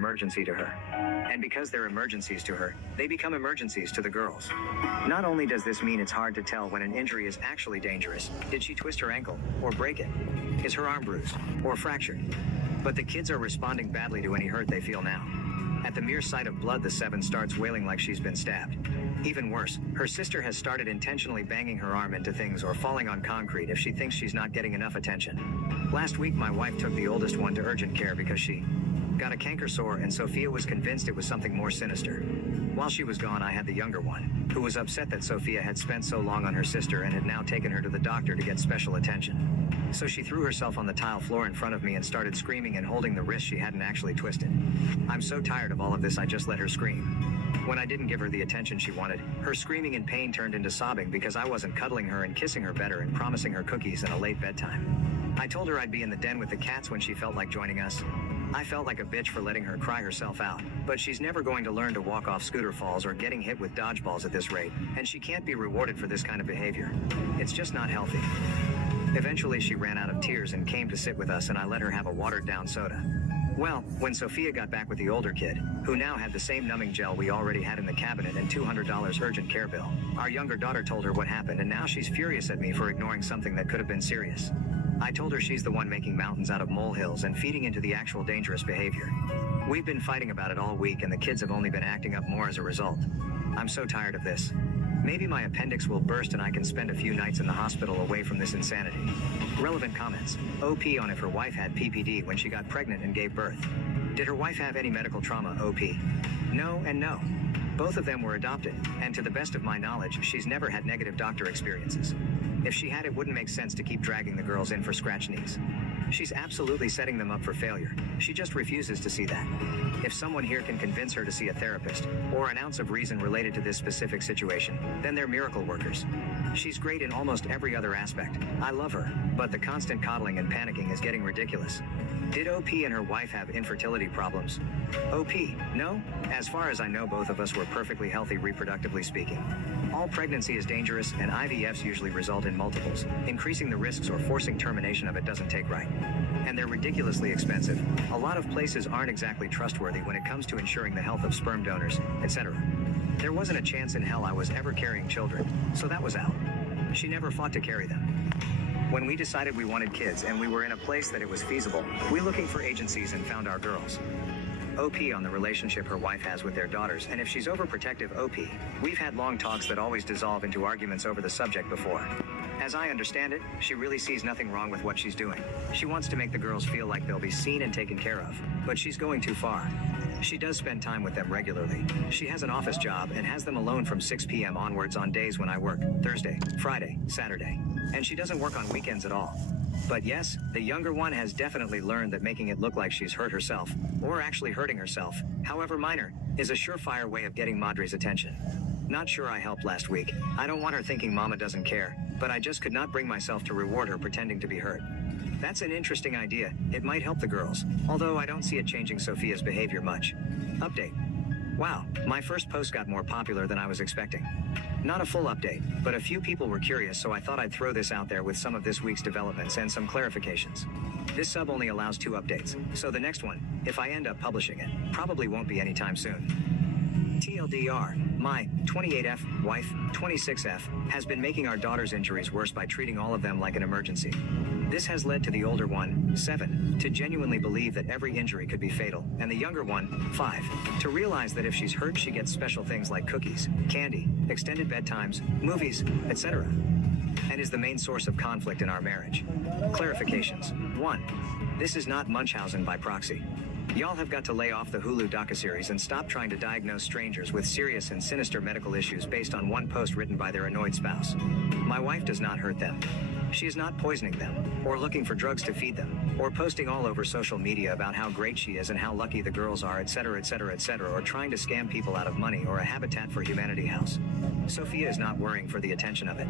emergency to her. And because they're emergencies to her, they become emergencies to the girls. Not only does this mean it's hard to tell when an injury is actually dangerous, did she twist her ankle, or break it? Is her arm bruised, or fractured? But the kids are responding badly to any hurt they feel now. At the mere sight of blood, the 7 starts wailing like she's been stabbed. Even worse, her sister has started intentionally banging her arm into things or falling on concrete if she thinks she's not getting enough attention. Last week, my wife took the oldest one to urgent care because she got a canker sore, and Sophia was convinced it was something more sinister. While she was gone, I had the younger one, who was upset that Sophia had spent so long on her sister and had now taken her to the doctor to get special attention. So she threw herself on the tile floor in front of me and started screaming and holding the wrist she hadn't actually twisted. I'm so tired of all of this, I just let her scream. When I didn't give her the attention she wanted, her screaming in pain turned into sobbing because I wasn't cuddling her and kissing her better and promising her cookies and a late bedtime. I told her I'd be in the den with the cats when she felt like joining us. I felt like a bitch for letting her cry herself out, but she's never going to learn to walk off scooter falls or getting hit with dodgeballs at this rate, and she can't be rewarded for this kind of behavior. It's just not healthy. Eventually she ran out of tears and came to sit with us, and I let her have a watered-down soda. Well, when Sophia got back with the older kid, who now had the same numbing gel we already had in the cabinet and $200 urgent care bill, our younger daughter told her what happened, and now she's furious at me for ignoring something that could have been serious. I told her she's the one making mountains out of molehills and feeding into the actual dangerous behavior. We've been fighting about it all week, and the kids have only been acting up more as a result. I'm so tired of this. Maybe my appendix will burst and I can spend a few nights in the hospital away from this insanity. Relevant comments. OP on if her wife had PPD when she got pregnant and gave birth. Did her wife have any medical trauma? OP. No and no. Both of them were adopted, and to the best of my knowledge, she's never had negative doctor experiences. If she had, it wouldn't make sense to keep dragging the girls in for scratch knees. She's absolutely setting them up for failure. She just refuses to see that. If someone here can convince her to see a therapist, or an ounce of reason related to this specific situation, then they're miracle workers. She's great in almost every other aspect. I love her, but the constant coddling and panicking is getting ridiculous. Did OP and her wife have infertility problems? OP, no? As far as I know, both of us were perfectly healthy reproductively speaking. All pregnancy is dangerous, and IVFs usually result in multiples. Increasing the risks or forcing termination of it doesn't take right. And they're ridiculously expensive. A lot of places aren't exactly trustworthy when it comes to ensuring the health of sperm donors, etc. There wasn't a chance in hell I was ever carrying children, so that was out. She never fought to carry them. When we decided we wanted kids and we were in a place that it was feasible, we looking for agencies and found our girls. OP on the relationship her wife has with their daughters, and if she's overprotective, OP. We've had long talks that always dissolve into arguments over the subject before. As I understand it, she really sees nothing wrong with what she's doing. She wants to make the girls feel like they'll be seen and taken care of, but she's going too far. She does spend time with them regularly. She has an office job and has them alone from 6 p.m. onwards on days when I work, Thursday, Friday, Saturday. And she doesn't work on weekends at all. But yes, the younger one has definitely learned that making it look like she's hurt herself, or actually hurting herself, however minor, is a surefire way of getting Madre's attention. Not sure I helped last week. I don't want her thinking Mama doesn't care, but I just could not bring myself to reward her pretending to be hurt. That's an interesting idea. It might help the girls, although I don't see it changing Sophia's behavior much. Update. Wow, my first post got more popular than I was expecting. Not a full update, but a few people were curious, so I thought I'd throw this out there with some of this week's developments and some clarifications. This sub only allows 2 updates, so the next one, if I end up publishing it, probably won't be anytime soon. TLDR, my 28F wife, 26F, has been making our daughter's injuries worse by treating all of them like an emergency. This has led to the older one, 7, to genuinely believe that every injury could be fatal, and the younger one, 5, to realize that if she's hurt she gets special things like cookies, candy, extended bedtimes, movies, etc. And is the main source of conflict in our marriage. Clarifications. 1. This is not Munchausen by proxy. Y'all have got to lay off the Hulu docuseries and stop trying to diagnose strangers with serious and sinister medical issues based on one post written by their annoyed spouse. My wife does not hurt them. She is not poisoning them, or looking for drugs to feed them, or posting all over social media about how great she is and how lucky the girls are, etc., etc., etc., or trying to scam people out of money or a Habitat for Humanity house. Sophia is not worrying for the attention of it.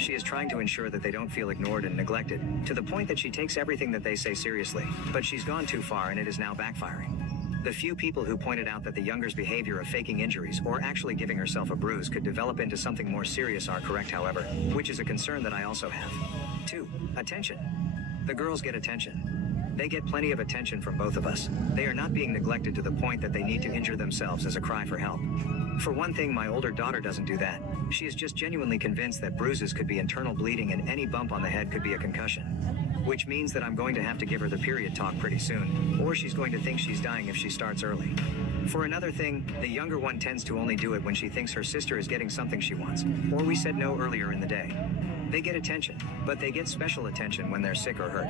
She is trying to ensure that they don't feel ignored and neglected, to the point that she takes everything that they say seriously, but she's gone too far and it is now backfiring. The few people who pointed out that the younger's behavior of faking injuries or actually giving herself a bruise could develop into something more serious are correct, however, which is a concern that I also have. 2. Attention. The girls get attention. They get plenty of attention from both of us. They are not being neglected to the point that they need to injure themselves as a cry for help. For one thing, my older daughter doesn't do that. She is just genuinely convinced that bruises could be internal bleeding and any bump on the head could be a concussion. Which means that I'm going to have to give her the period talk pretty soon, or she's going to think she's dying if she starts early. For another thing, the younger one tends to only do it when she thinks her sister is getting something she wants, or we said no earlier in the day. They get attention, but they get special attention when they're sick or hurt.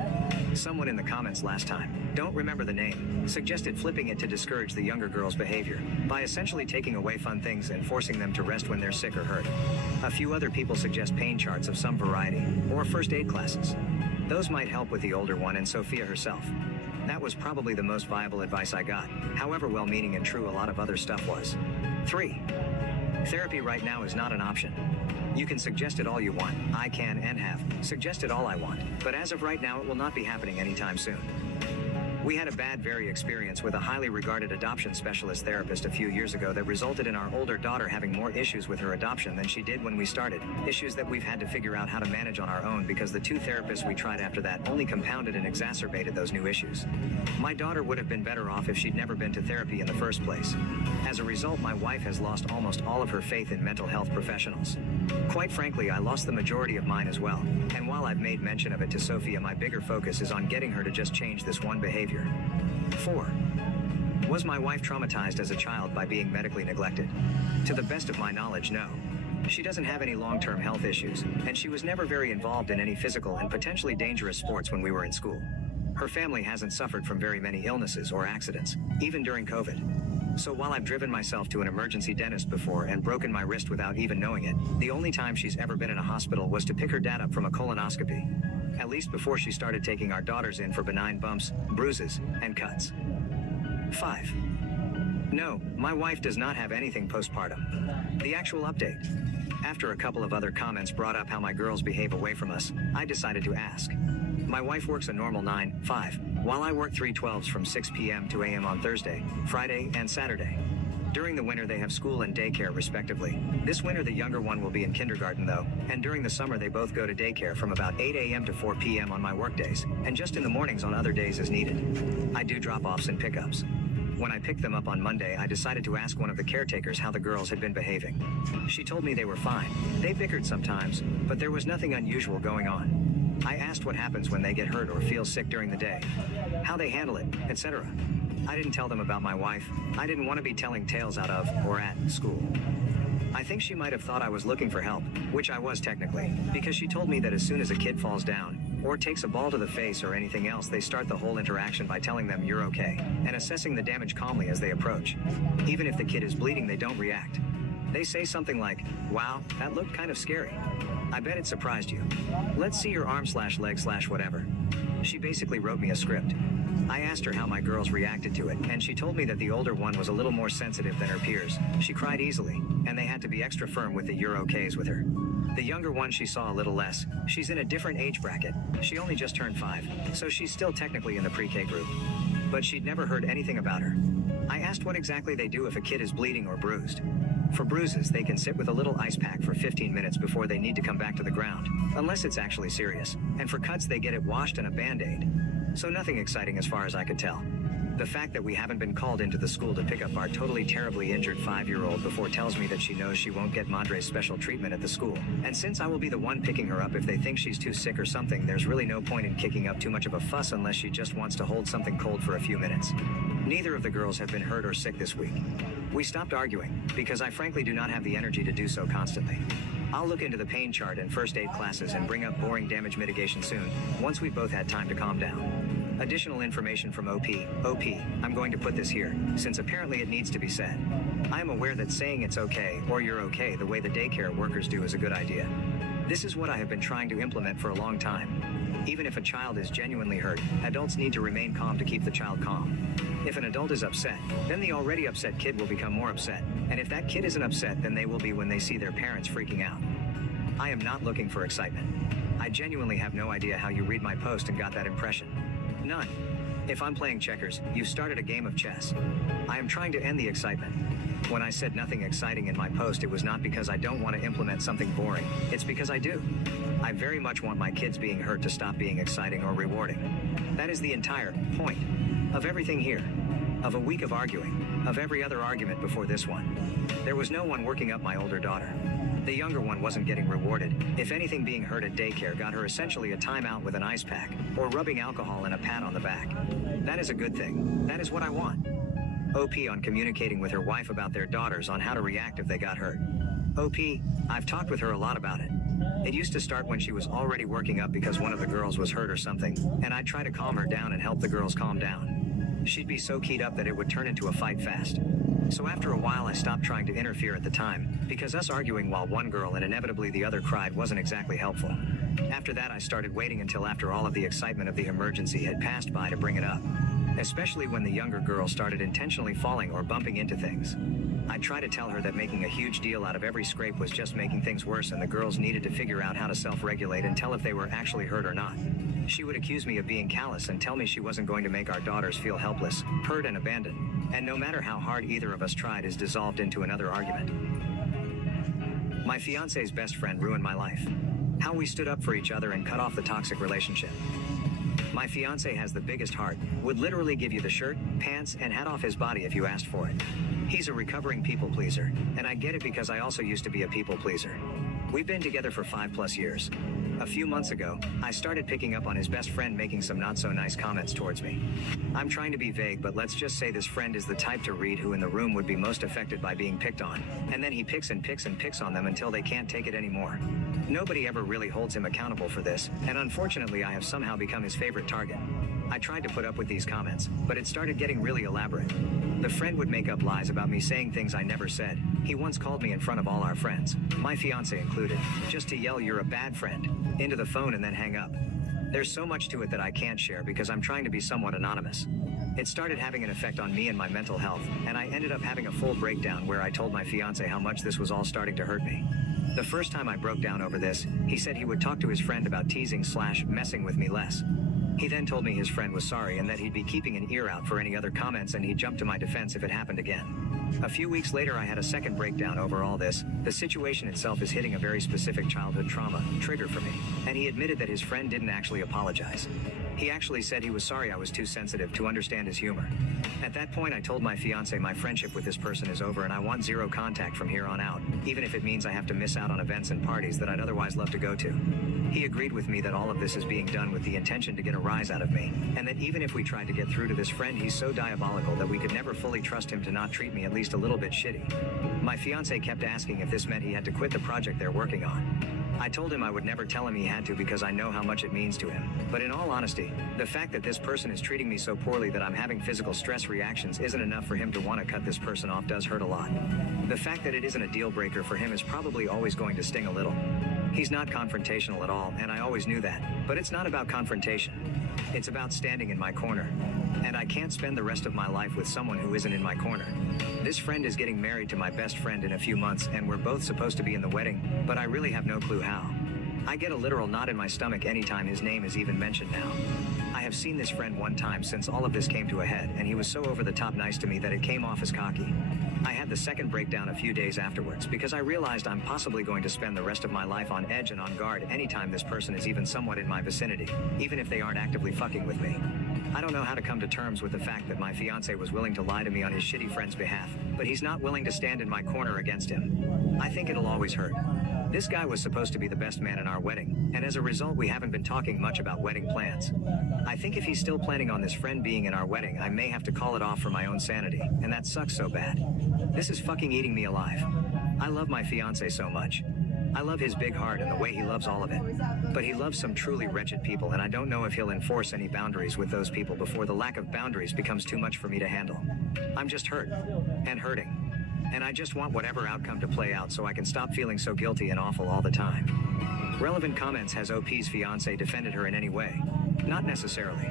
Someone in the comments last time, don't remember the name, suggested flipping it to discourage the younger girl's behavior, by essentially taking away fun things and forcing them to rest when they're sick or hurt. A few other people suggest pain charts of some variety, or first aid classes. Those might help with the older one and Sophia herself. That was probably the most viable advice I got, however well-meaning and true a lot of other stuff was. 3. Therapy right now is not an option. You can suggest it all you want, I can and have suggested all I want, but as of right now it will not be happening anytime soon. We had a bad experience with a highly regarded adoption specialist therapist a few years ago that resulted in our older daughter having more issues with her adoption than she did when we started, issues that we've had to figure out how to manage on our own because the 2 therapists we tried after that only compounded and exacerbated those new issues. My daughter would have been better off if she'd never been to therapy in the first place. As a result, my wife has lost almost all of her faith in mental health professionals. Quite frankly, I lost the majority of mine as well, and while I've made mention of it to Sophia, my bigger focus is on getting her to just change this one behavior. 4. Was my wife traumatized as a child by being medically neglected? To the best of my knowledge, no. She doesn't have any long-term health issues, and she was never very involved in any physical and potentially dangerous sports when we were in school. Her family hasn't suffered from very many illnesses or accidents, even during COVID. So while I've driven myself to an emergency dentist before and broken my wrist without even knowing it, the only time she's ever been in a hospital was to pick her dad up from a colonoscopy. At least before she started taking our daughters in for benign bumps, bruises, and cuts. 5. No, my wife does not have anything postpartum. The actual update. After a couple of other comments brought up how my girls behave away from us, I decided to ask. My wife works a normal 9-5, while I work 3/12s from 6 p.m. to a.m. on Thursday, Friday, and Saturday. During the winter they have school and daycare respectively. This winter the younger one will be in kindergarten though, and during the summer they both go to daycare from about 8 a.m. to 4 p.m. on my work days, and just in the mornings on other days as needed. I do drop-offs and pickups. When I picked them up on Monday, I decided to ask one of the caretakers how the girls had been behaving. She told me they were fine. They bickered sometimes, but there was nothing unusual going on. I asked what happens when they get hurt or feel sick during the day, how they handle it, etc. I didn't tell them about my wife. I didn't want to be telling tales out of or at school. I think she might have thought I was looking for help, which I was technically, because she told me that as soon as a kid falls down, or takes a ball to the face or anything else, they start the whole interaction by telling them you're okay, and assessing the damage calmly as they approach. Even if the kid is bleeding, they don't react. They say something like, "Wow, that looked kind of scary. I bet it surprised you. Let's see your arm/leg/whatever." She basically wrote me a script. I asked her how my girls reacted to it, and she told me that the older one was a little more sensitive than her peers. She cried easily, and they had to be extra firm with the "you're okays" with her. The younger one she saw a little less. She's in a different age bracket. She only just turned 5, so she's still technically in the pre-K group. But she'd never heard anything about her. I asked what exactly they do if a kid is bleeding or bruised. For bruises, they can sit with a little ice pack for 15 minutes before they need to come back to the ground, unless it's actually serious. And for cuts, they get it washed and a band-aid. So nothing exciting as far as I could tell. The fact that we haven't been called into the school to pick up our totally terribly injured 5-year-old before tells me that she knows she won't get Madre's special treatment at the school. And since I will be the one picking her up if they think she's too sick or something, there's really no point in kicking up too much of a fuss unless she just wants to hold something cold for a few minutes. Neither of the girls have been hurt or sick this week. We stopped arguing, because I frankly do not have the energy to do so constantly. I'll look into the pain chart and first aid classes and bring up boring damage mitigation soon, once we've both had time to calm down. Additional information from OP, I'm going to put this here, since apparently it needs to be said. I am aware that saying it's okay, or you're okay the way the daycare workers do is a good idea. This is what I have been trying to implement for a long time. Even if a child is genuinely hurt, adults need to remain calm to keep the child calm. If an adult is upset, then the already upset kid will become more upset, and if that kid isn't upset, then they will be when they see their parents freaking out. I am not looking for excitement. I genuinely have no idea how you read my post and got that impression. None. If I'm playing checkers, you've started a game of chess. I am trying to end the excitement. When I said nothing exciting in my post, it was not because I don't want to implement something boring, it's because I do. I very much want my kids being hurt to stop being exciting or rewarding. That is the entire point of everything here. Of a week of arguing, of every other argument before this one. There was no one working up my older daughter. The younger one wasn't getting rewarded. If anything, being hurt at daycare got her essentially a timeout with an ice pack, or rubbing alcohol and a pat on the back. That is a good thing. That is what I want. OP on communicating with her wife about their daughters on how to react if they got hurt. OP, I've talked with her a lot about it. It used to start when she was already working up because one of the girls was hurt or something, and I'd try to calm her down and help the girls calm down. She'd be so keyed up that it would turn into a fight fast. So after a while I stopped trying to interfere at the time, because us arguing while one girl and inevitably the other cried wasn't exactly helpful. After that I started waiting until after all of the excitement of the emergency had passed by to bring it up. Especially when the younger girl started intentionally falling or bumping into things. I'd try to tell her that making a huge deal out of every scrape was just making things worse and the girls needed to figure out how to self-regulate and tell if they were actually hurt or not. She would accuse me of being callous and tell me she wasn't going to make our daughters feel helpless, hurt and abandoned. And no matter how hard either of us tried is dissolved into another argument. My fiance's best friend ruined my life. How we stood up for each other and cut off the toxic relationship. My fiance has the biggest heart, would literally give you the shirt, pants, and hat off his body if you asked for it. He's a recovering people pleaser, and I get it because I also used to be a people pleaser. We've been together for 5+ years. A few months ago, I started picking up on his best friend making some not so nice comments towards me. I'm trying to be vague, but let's just say this friend is the type to read who in the room would be most affected by being picked on, and then he picks and picks and picks on them until they can't take it anymore. Nobody ever really holds him accountable for this, and unfortunately I have somehow become his favorite target. I tried to put up with these comments, but it started getting really elaborate. The friend would make up lies about me saying things I never said. He once called me in front of all our friends, my fiance included, just to yell "you're a bad friend" into the phone and then hang up. There's so much to it that I can't share because I'm trying to be somewhat anonymous. It started having an effect on me and my mental health, and I ended up having a full breakdown where I told my fiance how much this was all starting to hurt me. The first time I broke down over this, he said he would talk to his friend about teasing/messing with me less. He then told me his friend was sorry and that he'd be keeping an ear out for any other comments and he'd jump to my defense if it happened again. A few weeks later I had a second breakdown over all this. The situation itself is hitting a very specific childhood trauma trigger for me, and he admitted that his friend didn't actually apologize. He actually said he was sorry I was too sensitive to understand his humor. At that point I told my fiance my friendship with this person is over and I want zero contact from here on out, even if it means I have to miss out on events and parties that I'd otherwise love to go to. He agreed with me that all of this is being done with the intention to get a rise out of me, and that even if we tried to get through to this friend he's so diabolical that we could never fully trust him to not treat me at least a little bit shitty. My fiance kept asking if this meant he had to quit the project they're working on. I told him I would never tell him he had to because I know how much it means to him. But in all honesty, the fact that this person is treating me so poorly that I'm having physical stress reactions isn't enough for him to want to cut this person off does hurt a lot. The fact that it isn't a deal breaker for him is probably always going to sting a little. He's not confrontational at all, and I always knew that. But it's not about confrontation. It's about standing in my corner. And I can't spend the rest of my life with someone who isn't in my corner. This friend is getting married to my best friend in a few months and we're both supposed to be in the wedding, but I really have no clue how. I get a literal knot in my stomach anytime his name is even mentioned now. I have seen this friend one time since all of this came to a head, and he was so over the top nice to me that it came off as cocky. I had the second breakdown a few days afterwards because I realized I'm possibly going to spend the rest of my life on edge and on guard anytime this person is even somewhat in my vicinity, even if they aren't actively fucking with me. I don't know how to come to terms with the fact that my fiance was willing to lie to me on his shitty friend's behalf, but he's not willing to stand in my corner against him. I think it'll always hurt. This guy was supposed to be the best man in our wedding, and as a result we haven't been talking much about wedding plans. I think if he's still planning on this friend being in our wedding, I may have to call it off for my own sanity, and that sucks so bad. This is fucking eating me alive. I love my fiance so much. I love his big heart and the way he loves all of it. But he loves some truly wretched people, and I don't know if he'll enforce any boundaries with those people before the lack of boundaries becomes too much for me to handle. I'm just hurt. And hurting. And I just want whatever outcome to play out so I can stop feeling so guilty and awful all the time. Relevant comments. Has OP's fiance defended her in any way? Not necessarily.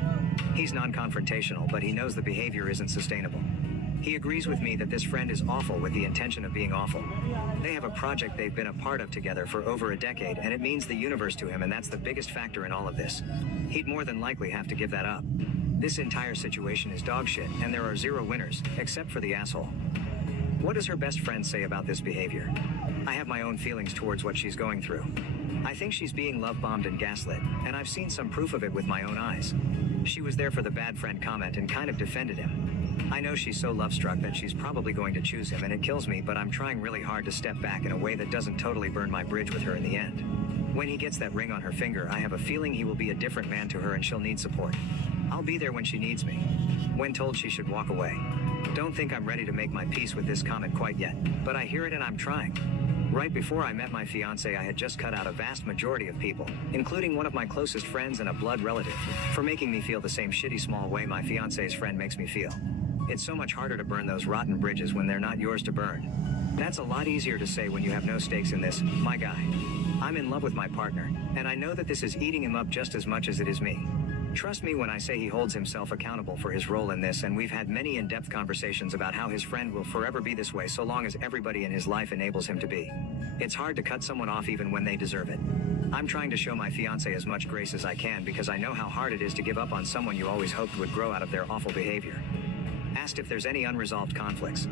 He's non-confrontational, but he knows the behavior isn't sustainable. He agrees with me that this friend is awful with the intention of being awful. They have a project they've been a part of together for over a decade, and it means the universe to him, and that's the biggest factor in all of this. He'd more than likely have to give that up. This entire situation is dog shit, and there are zero winners, except for the asshole. What does her best friend say about this behavior? I have my own feelings towards what she's going through. I think she's being love-bombed and gaslit, and I've seen some proof of it with my own eyes. She was there for the bad friend comment and kind of defended him. I know she's so love-struck that she's probably going to choose him, and it kills me, but I'm trying really hard to step back in a way that doesn't totally burn my bridge with her in the end. When he gets that ring on her finger, I have a feeling he will be a different man to her and she'll need support. I'll be there when she needs me. When told she should walk away. Don't think I'm ready to make my peace with this comment quite yet, but I hear it and I'm trying. Right before I met my fiance, I had just cut out a vast majority of people, including one of my closest friends and a blood relative, for making me feel the same shitty small way my fiance's friend makes me feel. It's so much harder to burn those rotten bridges when they're not yours to burn. That's a lot easier to say when you have no stakes in this, my guy. I'm in love with my partner, and I know that this is eating him up just as much as it is me. Trust me when I say he holds himself accountable for his role in this, and we've had many in-depth conversations about how his friend will forever be this way so long as everybody in his life enables him to be. It's hard to cut someone off even when they deserve it. I'm trying to show my fiance as much grace as I can because I know how hard it is to give up on someone you always hoped would grow out of their awful behavior. Asked if there's any unresolved conflicts.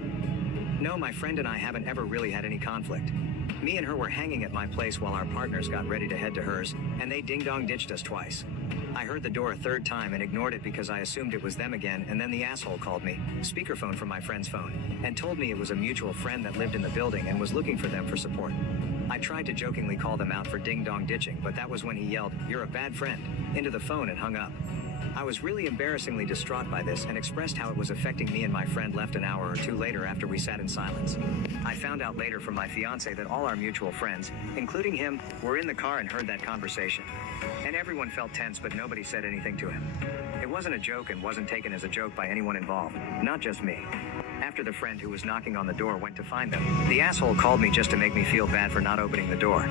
No, my friend and I haven't ever really had any conflict. Me and her were hanging at my place while our partners got ready to head to hers, and they ding-dong ditched us twice. I heard the door a third time and ignored it because I assumed it was them again, and then the asshole called me, speakerphone from my friend's phone, and told me it was a mutual friend that lived in the building and was looking for them for support. I tried to jokingly call them out for ding-dong ditching, but that was when he yelled, "You're a bad friend," into the phone and hung up. I was really embarrassingly distraught by this and expressed how it was affecting me, and my friend left an hour or two later after we sat in silence. I found out later from my fiance that all our mutual friends, including him, were in the car and heard that conversation. And everyone felt tense, but nobody said anything to him. It wasn't a joke and wasn't taken as a joke by anyone involved, not just me. After the friend who was knocking on the door went to find them, the asshole called me just to make me feel bad for not opening the door.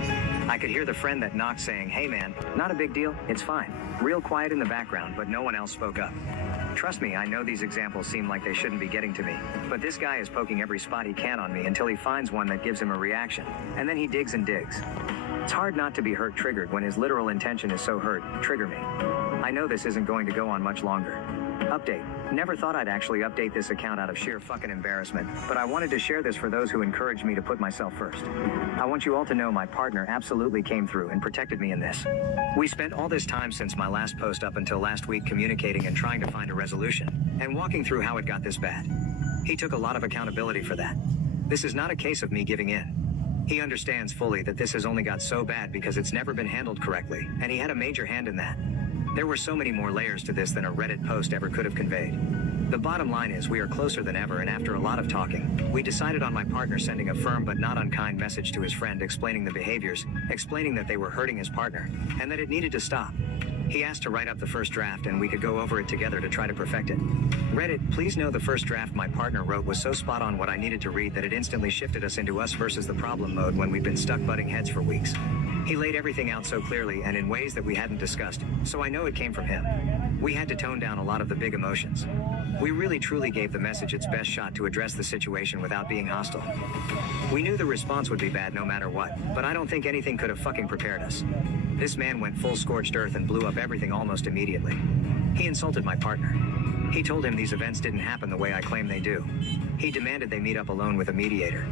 I could hear the friend that knocked saying, "Hey man, not a big deal, it's fine." Real quiet in the background, but no one else spoke up. Trust me, I know these examples seem like they shouldn't be getting to me, but this guy is poking every spot he can on me until he finds one that gives him a reaction, and then he digs and digs. It's hard not to be hurt triggered when his literal intention is so hurt, trigger me. I know this isn't going to go on much longer. Update. Never thought I'd actually update this account out of sheer fucking embarrassment, but I wanted to share this for those who encouraged me to put myself first. I want you all to know my partner absolutely came through and protected me in this. We spent all this time since my last post up until last week communicating and trying to find a resolution, and walking through how it got this bad. He took a lot of accountability for that. This is not a case of me giving in. He understands fully that this has only got so bad because it's never been handled correctly, and he had a major hand in that. There were so many more layers to this than a Reddit post ever could have conveyed. The bottom line is we are closer than ever, and after a lot of talking, we decided on my partner sending a firm but not unkind message to his friend explaining the behaviors, explaining that they were hurting his partner, and that it needed to stop. He asked to write up the first draft and we could go over it together to try to perfect it. Reddit, please know the first draft my partner wrote was so spot on what I needed to read that it instantly shifted us into us versus the problem mode when we've been stuck butting heads for weeks. He laid everything out so clearly and in ways that we hadn't discussed, so I know it came from him. We had to tone down a lot of the big emotions. We really truly gave the message its best shot to address the situation without being hostile. We knew the response would be bad no matter what, but I don't think anything could have fucking prepared us. This man went full scorched earth and blew up everything almost immediately. He insulted my partner. He told him these events didn't happen the way I claim they do. He demanded they meet up alone with a mediator.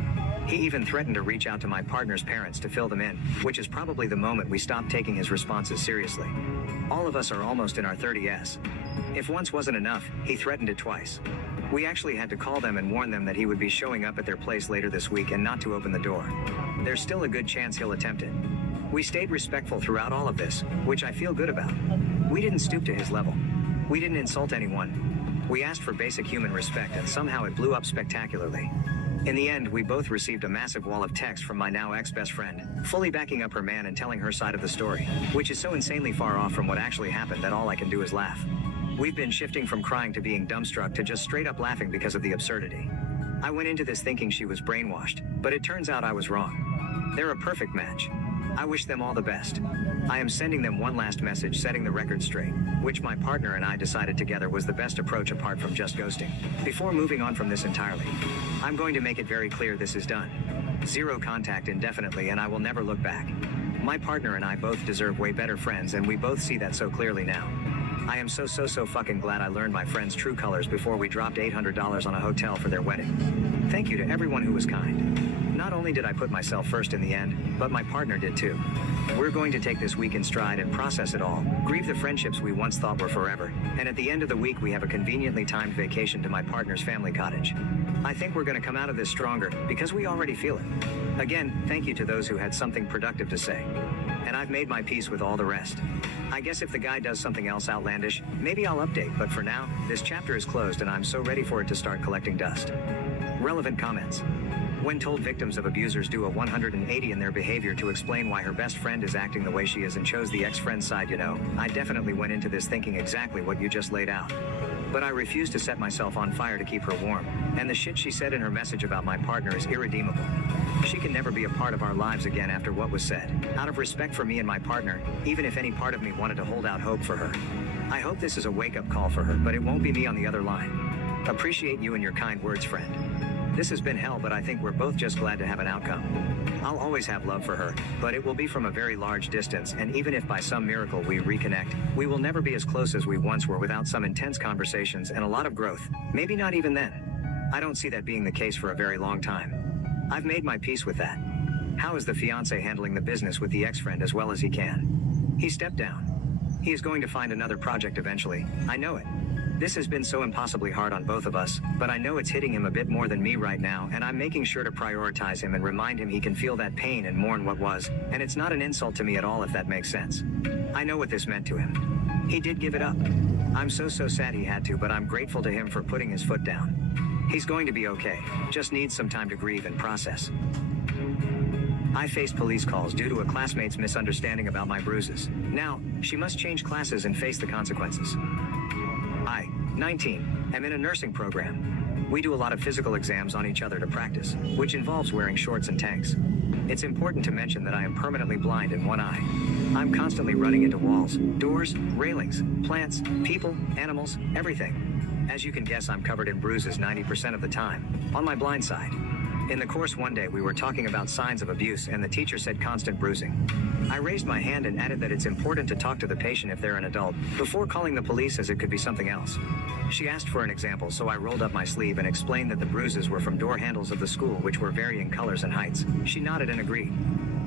He even threatened to reach out to my partner's parents to fill them in, which is probably the moment we stopped taking his responses seriously. All of us are almost in our 30s. If once wasn't enough, he threatened it twice. We actually had to call them and warn them that he would be showing up at their place later this week and not to open the door. There's still a good chance he'll attempt it. We stayed respectful throughout all of this, which I feel good about. We didn't stoop to his level. We didn't insult anyone. We asked for basic human respect, and somehow it blew up spectacularly. In the end, we both received a massive wall of text from my now ex-best friend, fully backing up her man and telling her side of the story, which is so insanely far off from what actually happened that all I can do is laugh. We've been shifting from crying to being dumbstruck to just straight up laughing because of the absurdity. I went into this thinking she was brainwashed, but it turns out I was wrong. They're a perfect match. I wish them all the best. I am sending them one last message setting the record straight, which my partner and I decided together was the best approach apart from just ghosting. Before moving on from this entirely, I'm going to make it very clear this is done. Zero contact indefinitely, and I will never look back. My partner and I both deserve way better friends, and we both see that so clearly now. I am so fucking glad I learned my friend's true colors before we dropped $800 on a hotel for their wedding. Thank you to everyone who was kind. Not only did I put myself first in the end, but my partner did too. We're going to take this week in stride and process it all, grieve the friendships we once thought were forever, and at the end of the week we have a conveniently timed vacation to my partner's family cottage. I think we're going to come out of this stronger, because we already feel it. Again, thank you to those who had something productive to say. And I've made my peace with all the rest. I guess if the guy does something else outlandish, maybe I'll update, but for now, this chapter is closed and I'm so ready for it to start collecting dust. Relevant comments. When told victims of abusers do a 180 in their behavior to explain why her best friend is acting the way she is and chose the ex-friend's side, you know, I definitely went into this thinking exactly what you just laid out. But I refuse to set myself on fire to keep her warm, and the shit she said in her message about my partner is irredeemable. She can never be a part of our lives again after what was said, out of respect for me and my partner, even if any part of me wanted to hold out hope for her. I hope this is a wake-up call for her, but it won't be me on the other line. Appreciate you and your kind words, friend. This has been hell, but I think we're both just glad to have an outcome. I'll always have love for her, but it will be from a very large distance, and even if by some miracle we reconnect, we will never be as close as we once were without some intense conversations and a lot of growth. Maybe not even then. I don't see that being the case for a very long time. I've made my peace with that. How is the fiancé handling the business with the ex-friend as well as he can? He stepped down. He is going to find another project eventually, I know it. This has been so impossibly hard on both of us, but I know it's hitting him a bit more than me right now, and I'm making sure to prioritize him and remind him he can feel that pain and mourn what was, and it's not an insult to me at all if that makes sense. I know what this meant to him. He did give it up. I'm so sad he had to, but I'm grateful to him for putting his foot down. He's going to be okay, just needs some time to grieve and process. I faced police calls due to a classmate's misunderstanding about my bruises. Now, she must change classes and face the consequences. I, 19, am in a nursing program. We do a lot of physical exams on each other to practice, which involves wearing shorts and tanks. It's important to mention that I am permanently blind in one eye. I'm constantly running into walls, doors, railings, plants, people, animals, everything. As you can guess, I'm covered in bruises 90% of the time, on my blind side. In the course one day we were talking about signs of abuse and the teacher said constant bruising. I raised my hand and added that it's important to talk to the patient if they're an adult, before calling the police as it could be something else. She asked for an example, so I rolled up my sleeve and explained that the bruises were from door handles of the school which were varying colors and heights. She nodded and agreed.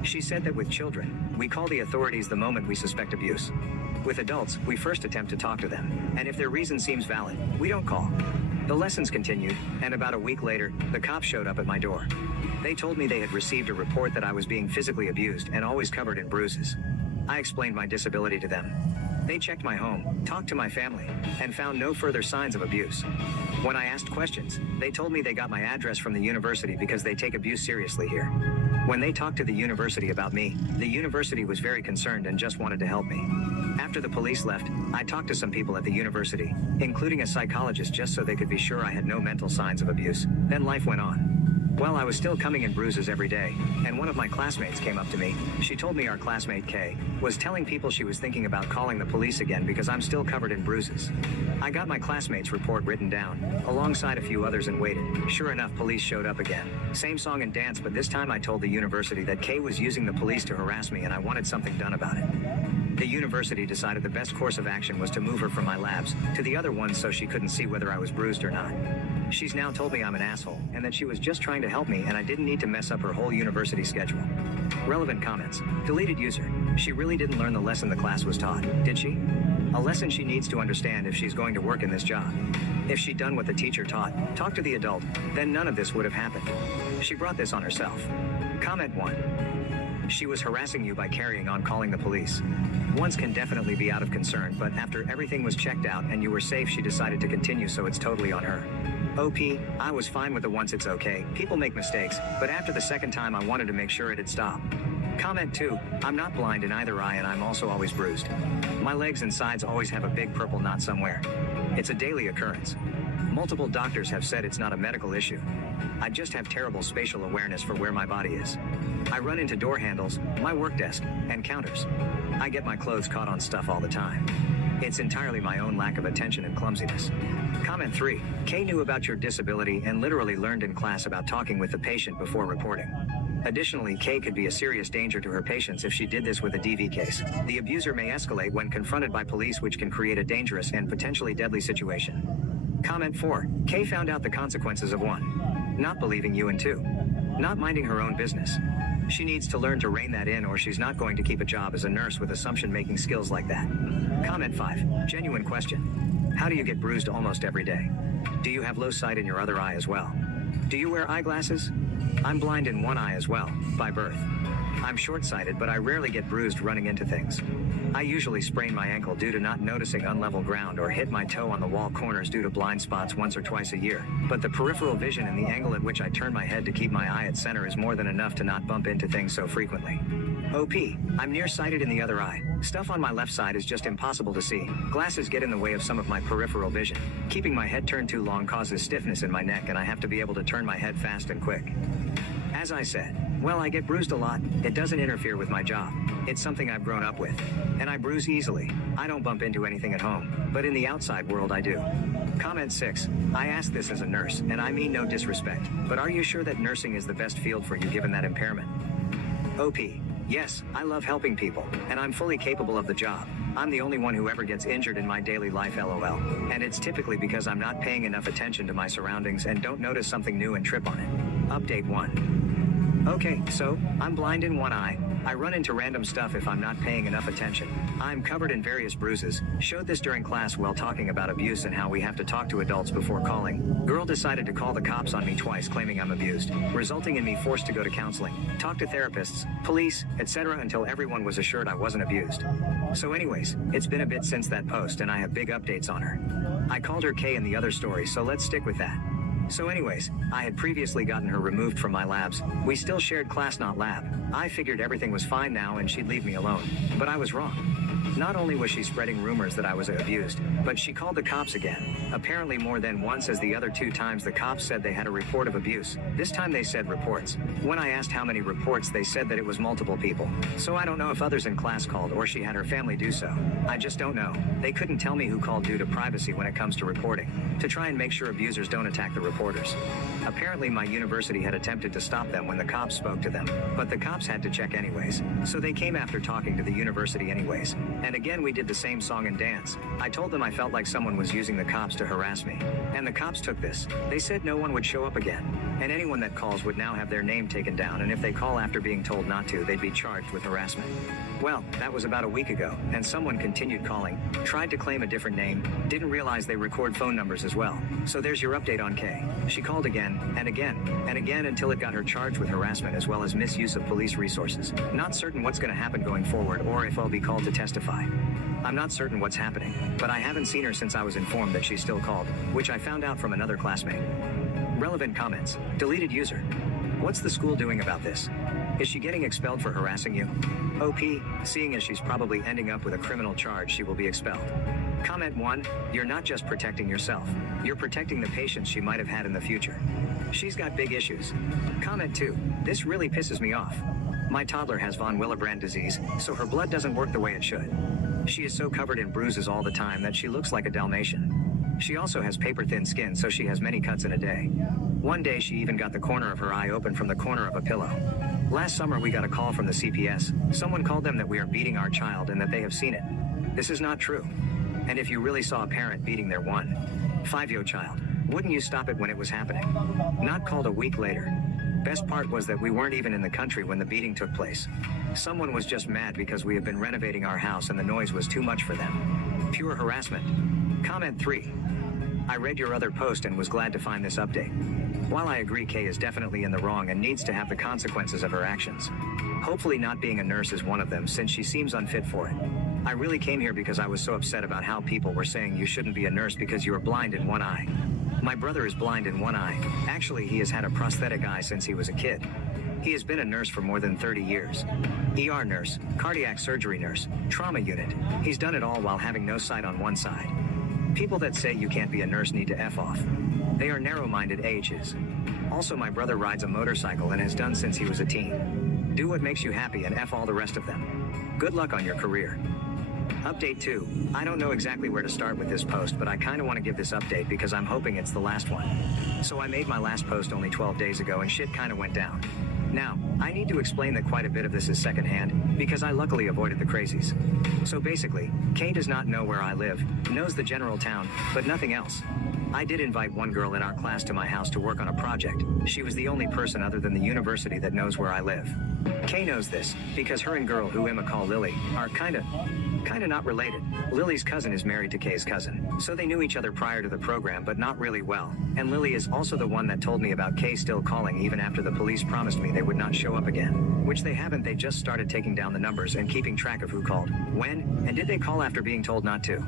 She said that with children, we call the authorities the moment we suspect abuse. With adults, we first attempt to talk to them, and if their reason seems valid, we don't call. The lessons continued, and about a week later, the cops showed up at my door. They told me they had received a report that I was being physically abused and always covered in bruises. I explained my disability to them. They checked my home, talked to my family, and found no further signs of abuse. When I asked questions, they told me they got my address from the university because they take abuse seriously here. When they talked to the university about me, the university was very concerned and just wanted to help me. After the police left, I talked to some people at the university, including a psychologist, just so they could be sure I had no mental signs of abuse. Then life went on. Well, I was still coming in bruises every day, and one of my classmates came up to me. She told me our classmate Kay was telling people she was thinking about calling the police again because I'm still covered in bruises. I got my classmate's report written down, alongside a few others, and waited. Sure enough, police showed up again. Same song and dance, but this time I told the university that Kay was using the police to harass me and I wanted something done about it. The university decided the best course of action was to move her from my labs to the other ones so she couldn't see whether I was bruised or not. She's now told me I'm an asshole and that she was just trying to help me and I didn't need to mess up her whole university schedule. Relevant comments. Deleted user. She really didn't learn the lesson the class was taught, did she? A lesson she needs to understand if she's going to work in this job. If she'd done what the teacher taught, talked to the adult, then none of this would have happened. She brought this on herself. Comment 1. She was harassing you by carrying on calling the police. Once can definitely be out of concern, but after everything was checked out and you were safe, she decided to continue, so it's totally on her. OP, I was fine with the once, it's okay, people make mistakes, but after the second time I wanted to make sure it'd stop. Comment 2, I'm not blind in either eye and I'm also always bruised. My legs and sides always have a big purple knot somewhere. It's a daily occurrence. Multiple doctors have said it's not a medical issue. I just have terrible spatial awareness for where my body is. I run into door handles, my work desk, and counters. I get my clothes caught on stuff all the time. It's entirely my own lack of attention and clumsiness. Comment 3, Kay knew about your disability and literally learned in class about talking with the patient before reporting. Additionally, Kay could be a serious danger to her patients if she did this with a DV case. The abuser may escalate when confronted by police, which can create a dangerous and potentially deadly situation. Comment 4. Kay found out the consequences of 1. Not believing you, and 2. Not minding her own business. She needs to learn to rein that in, or she's not going to keep a job as a nurse with assumption-making skills like that. Comment 5. Genuine question. How do you get bruised almost every day? Do you have low sight in your other eye as well? Do you wear eyeglasses? I'm blind in one eye as well, by birth. I'm short-sighted, but I rarely get bruised running into things. I usually sprain my ankle due to not noticing unlevel ground, or hit my toe on the wall corners due to blind spots once or twice a year. But the peripheral vision and the angle at which I turn my head to keep my eye at center is more than enough to not bump into things so frequently. OP. I'm nearsighted in the other eye. Stuff on my left side is just impossible to see. Glasses get in the way of some of my peripheral vision. Keeping my head turned too long causes stiffness in my neck, and I have to be able to turn my head fast and quick. As I said, well, I get bruised a lot. It doesn't interfere with my job. It's something I've grown up with. And I bruise easily. I don't bump into anything at home, but in the outside world I do. Comment 6. I ask this as a nurse, and I mean no disrespect, but are you sure that nursing is the best field for you given that impairment? OP. Yes, I love helping people, and I'm fully capable of the job. I'm the only one who ever gets injured in my daily life, LOL. And it's typically because I'm not paying enough attention to my surroundings and don't notice something new and trip on it. Update 1. Okay, so, I'm blind in one eye. I run into random stuff if I'm not paying enough attention. I'm covered in various bruises. Showed this during class while talking about abuse and how we have to talk to adults before calling. Girl decided to call the cops on me twice, claiming I'm abused, resulting in me forced to go to counseling, talk to therapists, police, etc. until everyone was assured I wasn't abused. So anyways, it's been a bit since that post and I have big updates on her. I called her Kay in the other story, so let's stick with that. So anyways, I had previously gotten her removed from my labs. We still shared class, not lab. I figured everything was fine now and she'd leave me alone. But I was wrong. Not only was she spreading rumors that I was abused, but she called the cops again. Apparently more than once, as the other 2 times the cops said they had a report of abuse. This time they said reports. When I asked how many reports, they said that it was multiple people. So I don't know if others in class called or she had her family do so. I just don't know. They couldn't tell me who called due to privacy when it comes to reporting, to try and make sure abusers don't attack the reporters. Apparently my university had attempted to stop them when the cops spoke to them, but the cops had to check anyways. So they came after talking to the university anyways. And again we did the same song and dance. I told them I felt like someone was using the cops to harass me. And the cops took this. They said no one would show up again. And anyone that calls would now have their name taken down, and if they call after being told not to, they'd be charged with harassment. Well, that was about a week ago, and someone continued calling, tried to claim a different name, didn't realize they record phone numbers as well. So there's your update on Kay. She called again, and again, and again until it got her charged with harassment as well as misuse of police resources. Not certain what's going to happen going forward or if I'll be called to testify. I'm not certain what's happening, but I haven't seen her since I was informed that she's still called, which I found out from another classmate. Relevant comments. Deleted user. What's the school doing about this? Is she getting expelled for harassing you? OP, seeing as she's probably ending up with a criminal charge, she will be expelled. Comment 1, you're not just protecting yourself, you're protecting the patients she might have had in the future. She's got big issues. Comment 2, this really pisses me off. My toddler has von Willebrand disease, so her blood doesn't work the way it should. She is so covered in bruises all the time that she looks like a Dalmatian. She also has paper-thin skin, so she has many cuts in a day. One day she even got the corner of her eye open from the corner of a pillow. Last summer we got a call from the CPS. Someone called them that we are beating our child and that they have seen it. This is not true. And if you really saw a parent beating their 5-year-old child, wouldn't you stop it when it was happening? Not called a week later. Best part was that we weren't even in the country when the beating took place. Someone was just mad because we have been renovating our house and the noise was too much for them. Pure harassment. Comment 3. I read your other post and was glad to find this update. While I agree Kay is definitely in the wrong and needs to have the consequences of her actions. Hopefully not being a nurse is one of them, since she seems unfit for it. I really came here because I was so upset about how people were saying you shouldn't be a nurse because you are blind in one eye. My brother is blind in one eye. Actually, he has had a prosthetic eye since he was a kid. He has been a nurse for more than 30 years. ER nurse, cardiac surgery nurse, trauma unit. He's done it all while having no sight on one side. People that say you can't be a nurse need to F off. They are narrow-minded AHs. Also, my brother rides a motorcycle and has done since he was a teen. Do what makes you happy and F all the rest of them. Good luck on your career. Update 2. I don't know exactly where to start with this post, but I kinda wanna give this update because I'm hoping it's the last one. So I made my last post only 12 days ago and shit kinda went down. Now, I need to explain that quite a bit of this is secondhand, because I luckily avoided the crazies. So basically, Kay does not know where I live, knows the general town, but nothing else. I did invite one girl in our class to my house to work on a project. She was the only person other than the university that knows where I live. Kay knows this, because her and girl who Emma call Lily, are kinda not related. Lily's cousin is married to Kay's cousin, so they knew each other prior to the program but not really well, and Lily is also the one that told me about Kay still calling even after the police promised me they would not show up again. Which they haven't, they just started taking down the numbers and keeping track of who called, when, and did they call after being told not to.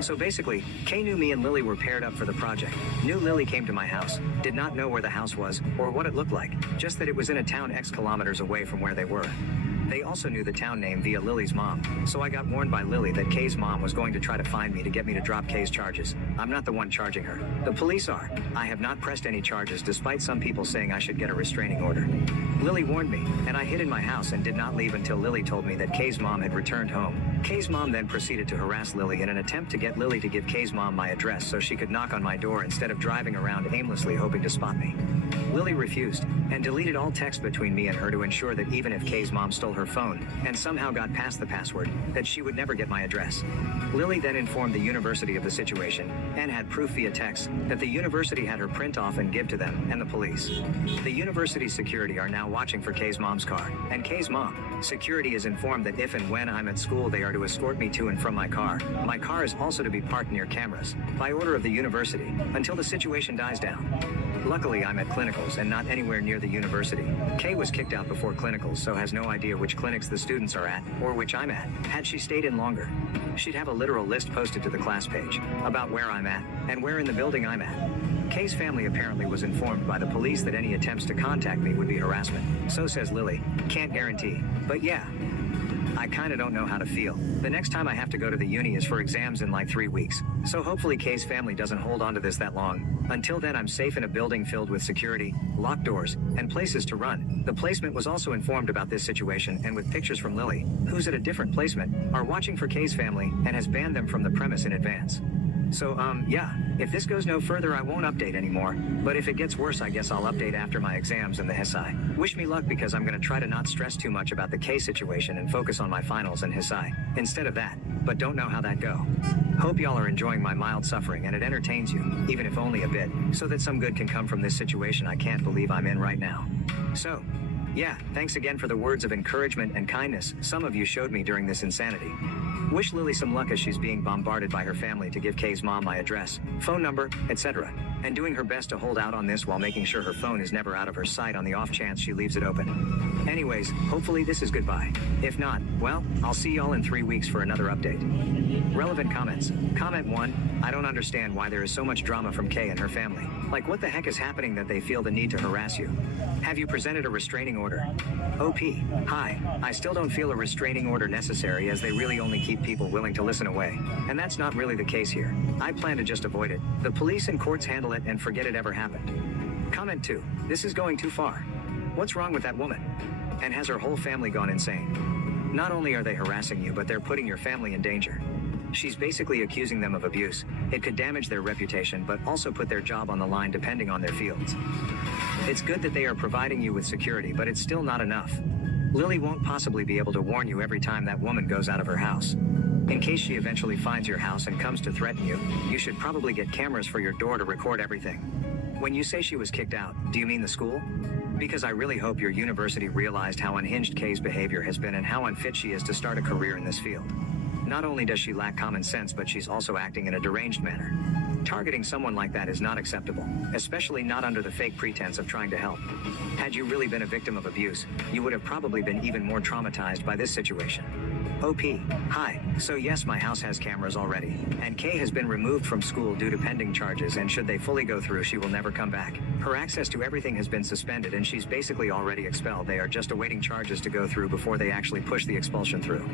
So basically, Kay knew me and Lily were paired up for the project, knew Lily came to my house, did not know where the house was, or what it looked like, just that it was in a town X kilometers away from where they were. They also knew the town name via Lily's mom, so I got warned by Lily that Kay's mom was going to try to find me to get me to drop Kay's charges. I'm not the one charging her. The police are. I have not pressed any charges despite some people saying I should get a restraining order. Lily warned me, and I hid in my house and did not leave until Lily told me that Kay's mom had returned home. Kay's mom then proceeded to harass Lily in an attempt to get Lily to give Kay's mom my address so she could knock on my door instead of driving around aimlessly hoping to spot me. Lily refused, and deleted all text between me and her to ensure that even if Kay's mom stole her phone, and somehow got past the password, that she would never get my address. Lily then informed the university of the situation, and had proof via text, that the university had her print off and give to them, and the police. The university's security are now watching for Kay's mom's car, and Kay's mom, security is informed that if and when I'm at school they are to escort me to and from my car. My car is also to be parked near cameras, by order of the university, until the situation dies down. Luckily I'm at clinicals and not anywhere near the university. Kay was kicked out before clinicals so has no idea which clinics the students are at, or which I'm at. Had she stayed in longer, she'd have a literal list posted to the class page, about where I'm at, and where in the building I'm at. Kay's family apparently was informed by the police that any attempts to contact me would be harassment. So says Lily. Can't guarantee. But yeah, I kinda don't know how to feel. The next time I have to go to the uni is for exams in like 3 weeks. So hopefully Kay's family doesn't hold on to this that long. Until then I'm safe in a building filled with security, locked doors, and places to run. The placement was also informed about this situation and with pictures from Lily, who's at a different placement, are watching for Kay's family and has banned them from the premise in advance. So yeah, if this goes no further I won't update anymore, but if it gets worse I guess I'll update after my exams and the Hisai. Wish me luck because I'm gonna try to not stress too much about the K situation and focus on my finals and Hisai, instead of that, but don't know how that go. Hope y'all are enjoying my mild suffering and it entertains you, even if only a bit, so that some good can come from this situation I can't believe I'm in right now. So, yeah, thanks again for the words of encouragement and kindness some of you showed me during this insanity. Wish Lily some luck as she's being bombarded by her family to give Kay's mom my address, phone number, etc., and doing her best to hold out on this while making sure her phone is never out of her sight on the off chance she leaves it open. Anyways, hopefully this is goodbye. If not, well, I'll see y'all in 3 weeks for another update. Relevant comments. Comment 1, I don't understand why there is so much drama from Kay and her family. Like what the heck is happening that they feel the need to harass you? Have you presented a restraining order? OP, hi, I still don't feel a restraining order necessary as they really only keep people willing to listen away. And that's not really the case here. I plan to just avoid it. The police and courts handle it and forget it ever happened. Comment 2, this is going too far. What's wrong with that woman? And has her whole family gone insane? Not only are they harassing you but they're putting your family in danger. She's basically accusing them of abuse. It could damage their reputation but also put their job on the line depending on their fields. It's good that they are providing you with security but it's still not enough. Lily won't possibly be able to warn you every time that woman goes out of her house. In case she eventually finds your house and comes to threaten you, you should probably get cameras for your door to record everything. When you say she was kicked out, do you mean the school? Because I really hope your university realized how unhinged Kay's behavior has been and how unfit she is to start a career in this field. Not only does she lack common sense but she's also acting in a deranged manner. Targeting someone like that is not acceptable, especially not under the fake pretense of trying to help. Had you really been a victim of abuse, you would have probably been even more traumatized by this situation. OP, hi, so yes my house has cameras already, and Kay has been removed from school due to pending charges and should they fully go through she will never come back. Her access to everything has been suspended and she's basically already expelled. They are just awaiting charges to go through before they actually push the expulsion through.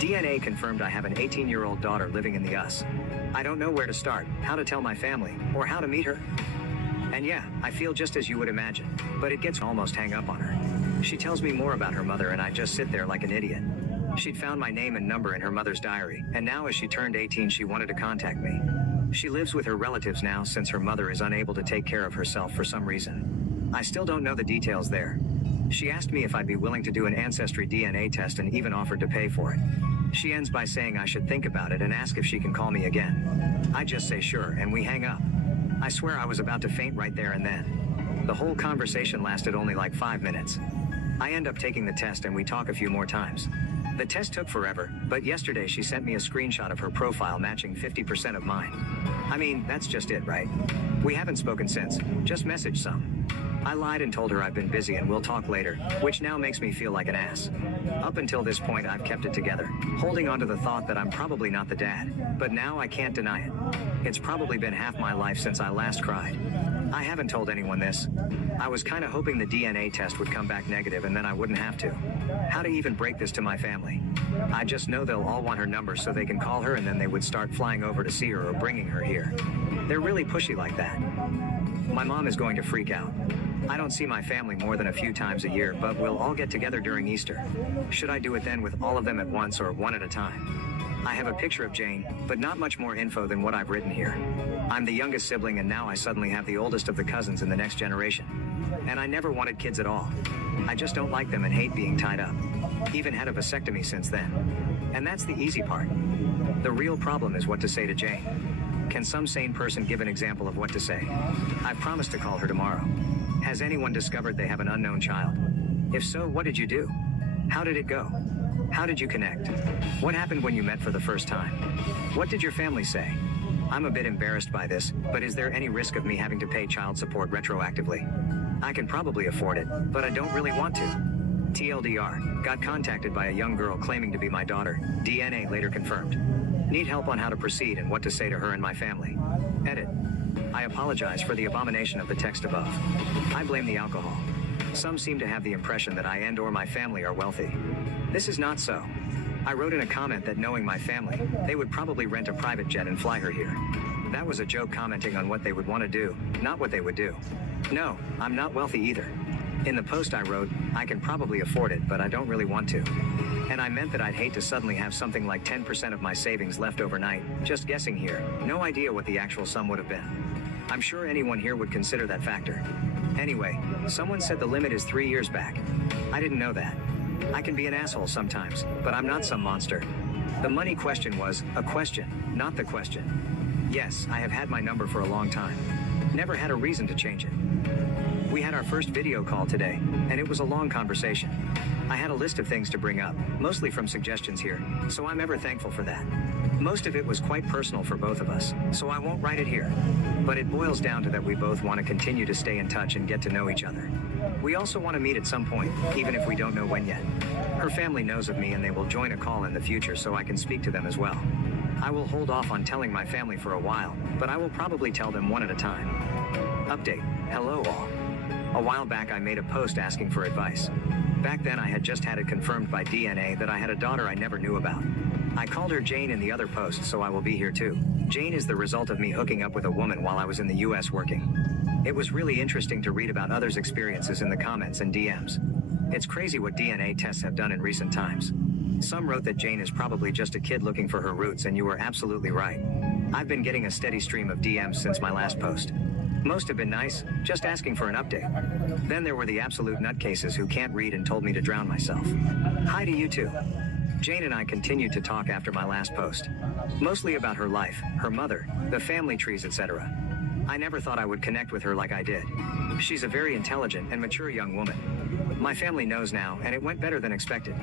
DNA confirmed I have an 18-year-old daughter living in the US. I don't know where to start, how to tell my family, or how to meet her. And yeah, I feel just as you would imagine, but it gets almost hang up on her. She tells me more about her mother and I just sit there like an idiot. She'd found my name and number in her mother's diary, and now as she turned 18 she wanted to contact me. She lives with her relatives now since her mother is unable to take care of herself for some reason. I still don't know the details there. She asked me if I'd be willing to do an ancestry DNA test and even offered to pay for it. She ends by saying I should think about it and ask if she can call me again. I just say sure, and we hang up. I swear I was about to faint right there and then. The whole conversation lasted only like 5 minutes. I end up taking the test and we talk a few more times. The test took forever, but yesterday she sent me a screenshot of her profile matching 50% of mine. I mean, that's just it, right? We haven't spoken since, just messaged some. I lied and told her I've been busy and we'll talk later, which now makes me feel like an ass. Up until this point I've kept it together, holding on to the thought that I'm probably not the dad, but now I can't deny it. It's probably been half my life since I last cried. I haven't told anyone this. I was kinda hoping the DNA test would come back negative and then I wouldn't have to. How to even break this to my family? I just know they'll all want her number so they can call her and then they would start flying over to see her or bringing her here. They're really pushy like that. My mom is going to freak out. I don't see my family more than a few times a year, but we'll all get together during Easter. Should I do it then with all of them at once or one at a time? I have a picture of Jane, but not much more info than what I've written here. I'm the youngest sibling and now I suddenly have the oldest of the cousins in the next generation. And I never wanted kids at all. I just don't like them and hate being tied up. Even had a vasectomy since then. And that's the easy part. The real problem is what to say to Jane. Can some sane person give an example of what to say? I promised to call her tomorrow. Has anyone discovered they have an unknown child? If so, what did you do? How did it go? How did you connect? What happened when you met for the first time? What did your family say? I'm a bit embarrassed by this, but is there any risk of me having to pay child support retroactively? I can probably afford it, but I don't really want to. TLDR, got contacted by a young girl claiming to be my daughter, DNA later confirmed. Need help on how to proceed and what to say to her and my family. Edit. I apologize for the abomination of the text above. I blame the alcohol. Some seem to have the impression that I and/or my family are wealthy. This is not so. I wrote in a comment that knowing my family, they would probably rent a private jet and fly her here. That was a joke commenting on what they would want to do, not what they would do. No, I'm not wealthy either. In the post I wrote, I can probably afford it, but I don't really want to. And I meant that I'd hate to suddenly have something like 10% of my savings left overnight, just guessing here, no idea what the actual sum would have been. I'm sure anyone here would consider that factor. Anyway, someone said the limit is 3 years back. I didn't know that. I can be an asshole sometimes, but I'm not some monster. The money question was a question, not the question. Yes, I have had my number for a long time. Never had a reason to change it. We had our first video call today, and it was a long conversation. I had a list of things to bring up, mostly from suggestions here, so I'm ever thankful for that. Most of it was quite personal for both of us, so I won't write it here. But it boils down to that we both want to continue to stay in touch and get to know each other. We also want to meet at some point, even if we don't know when yet. Her family knows of me and they will join a call in the future so I can speak to them as well. I will hold off on telling my family for a while, but I will probably tell them one at a time. Update. Hello all. A while back I made a post asking for advice. Back then I had just had it confirmed by DNA that I had a daughter I never knew about. I called her Jane in the other post, so I will be here too. Jane is the result of me hooking up with a woman while I was in the US working. It was really interesting to read about others' experiences in the comments and DMs. It's crazy what DNA tests have done in recent times. Some wrote that Jane is probably just a kid looking for her roots, and you were absolutely right. I've been getting a steady stream of DMs since my last post. Most have been nice, just asking for an update. Then there were the absolute nutcases who can't read and told me to drown myself. Hi to you too. Jane and I continued to talk after my last post. Mostly about her life, her mother, the family trees, etc. I never thought I would connect with her like I did. She's a very intelligent and mature young woman. My family knows now, and it went better than expected.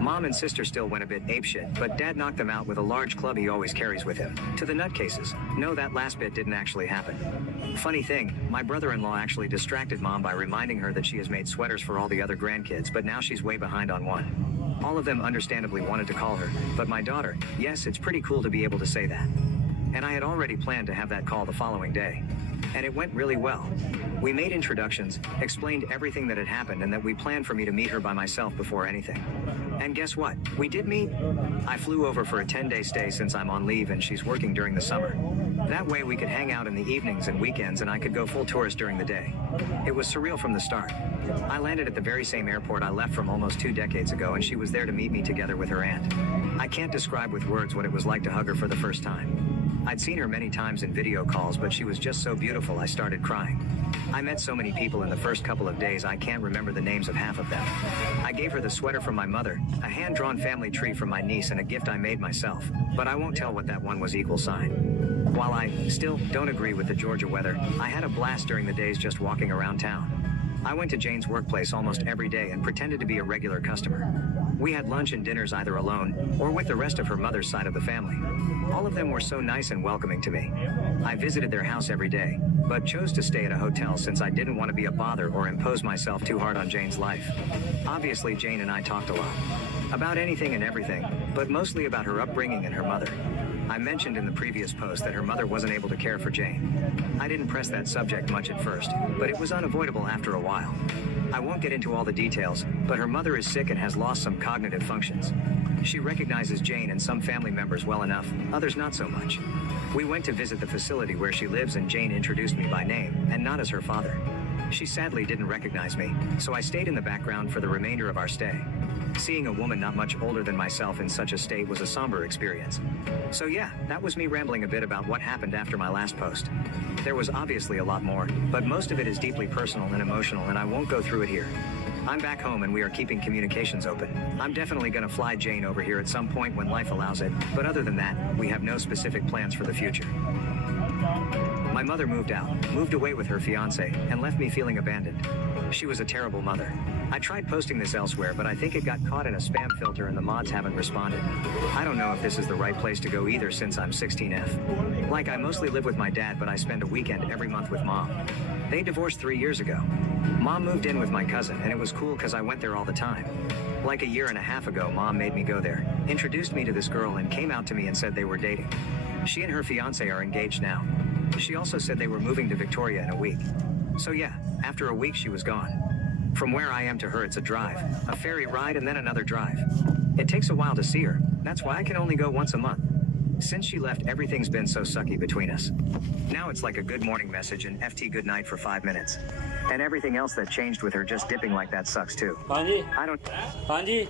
Mom and sister still went a bit apeshit, but Dad knocked them out with a large club he always carries with him. To the nutcases, no, that last bit didn't actually happen. Funny thing, my brother-in-law actually distracted Mom by reminding her that she has made sweaters for all the other grandkids, but now she's way behind on one. All of them understandably wanted to call her, but my daughter, yes, it's pretty cool to be able to say that. And I had already planned to have that call the following day. And it went really well. We made introductions, explained everything that had happened, and that we planned for me to meet her by myself before anything. And guess what? We did meet. I flew over for a 10-day stay since I'm on leave and she's working during the summer. That way we could hang out in the evenings and weekends and I could go full tourist during the day. It was surreal from the start. I landed at the very same airport I left from almost 2 decades ago, and she was there to meet me together with her aunt. I can't describe with words what it was like to hug her for the first time. I'd seen her many times in video calls, but she was just so beautiful I started crying. I met so many people in the first couple of days I can't remember the names of half of them. I gave her the sweater from my mother, a hand-drawn family tree from my niece, and a gift I made myself, but I won't tell what that one was equal sign. While I still don't agree with the Georgia weather, I had a blast during the days just walking around town. I went to Jane's workplace almost every day and pretended to be a regular customer. We had lunch and dinners either alone or with the rest of her mother's side of the family. All of them were so nice and welcoming to me. I visited their house every day, but chose to stay at a hotel since I didn't want to be a bother or impose myself too hard on Jane's life. Obviously, Jane and I talked a lot. About anything and everything, but mostly about her upbringing and her mother. I mentioned in the previous post that her mother wasn't able to care for Jane. I didn't press that subject much at first, but it was unavoidable after a while. I won't get into all the details, but her mother is sick and has lost some cognitive functions. She recognizes Jane and some family members well enough, others not so much. We went to visit the facility where she lives and Jane introduced me by name, and not as her father. She sadly didn't recognize me, so I stayed in the background for the remainder of our stay. Seeing a woman not much older than myself in such a state was a somber experience. So yeah, that was me rambling a bit about what happened after my last post. There was obviously a lot more, but most of it is deeply personal and emotional, and I won't go through it here. I'm back home and we are keeping communications open. I'm definitely gonna fly Jane over here at some point when life allows it, but other than that, we have no specific plans for the future. My mother moved away with her fiance, and left me feeling abandoned. She was a terrible mother. I tried posting this elsewhere, but I think it got caught in a spam filter and the mods haven't responded. I don't know if this is the right place to go either since I'm 16F. Like, I mostly live with my dad, but I spend a weekend every month with mom. They divorced 3 years ago. Mom moved in with my cousin, and it was cool because I went there all the time. Like a year and a half ago, mom made me go there, introduced me to this girl, and came out to me and said they were dating. She and her fiance are engaged now. She also said they were moving to Victoria in a week. So yeah, after a week she was gone. From where I am to her, it's a drive, a ferry ride, and then another drive. It takes a while to see her. That's why I can only go once a month. Since she left, everything's been so sucky between us. Now it's like a good morning message and FT good night for 5 minutes. And everything else that changed with her just dipping like that sucks too. हाँ जी I don't... हाँ जी